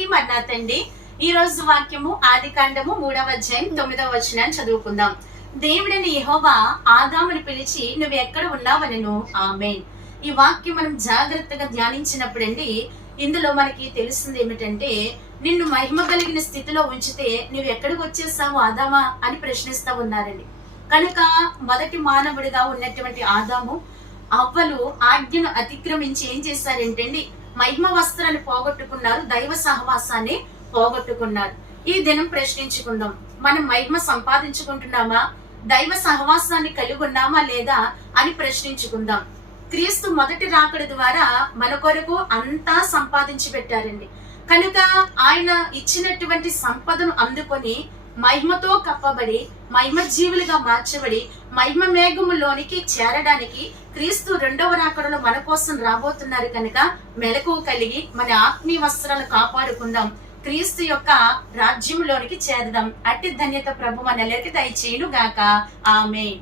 ఈ మన్నాతండి ఈ రోజు వాక్యము ఆదికాండము 3వ అధ్యాయం 9వ వచనాన్ని చదువుకుందాం. దేవుడని యెహోవా ఆదాముని పిలిచి నువ్వు ఎక్కడ ఉన్నావనెను. ఆమేన్. ఈ వాక్యం మనం జాగ్రత్తగా ధ్యానించినప్పుడండి ఇందులో మనకి తెలిసింది ఏమిటంటే, నిన్ను మహిమ కలిగిన స్థితిలో ఉంచితే నువ్వు ఎక్కడికి వచ్చేసావు ఆదామా అని ప్రశ్నిస్తా ఉన్నారండి. కనుక మొదటి మానవుడిగా ఉన్నటువంటి ఆదాము అవ్వలు ఆజ్ఞను అతిక్రమించి ఏం చేశారంటండి, మహిమ వస్త్రాన్ని పోగొట్టుకున్నారు, దైవ సహవాసాన్ని పోగొట్టుకున్నారు. ఈ దినం ప్రశ్నించుకుందాం, మనం మహిమ సంపాదించుకుంటున్నామా, దైవ సహవాసాన్ని కలిగి ఉన్నామా లేదా అని ప్రశ్నించుకుందాం. క్రీస్తు మొదటి రాకడ ద్వారా మన కొరకు అంతా సంపాదించి పెట్టారండి. కనుక ఆయన ఇచ్చినటువంటి సంపదను అందుకొని మహిమతో కప్పబడి మహిమ జీవులుగా మార్చబడి మహిమ మేఘములోనికి చేరడానికి క్రీస్తు రెండవ రాకడలో మన కోసం రాబోతున్నారు. కనుక మెలకువ కలిగి మన ఆత్మీయ వస్త్రాలను కాపాడుకుందాం, క్రీస్తు యొక్క రాజ్యములోనికి చేరదాం. అట్టి ధన్యత ప్రభు మనెల్లరికి దయచేయును గాక. ఆమేన్.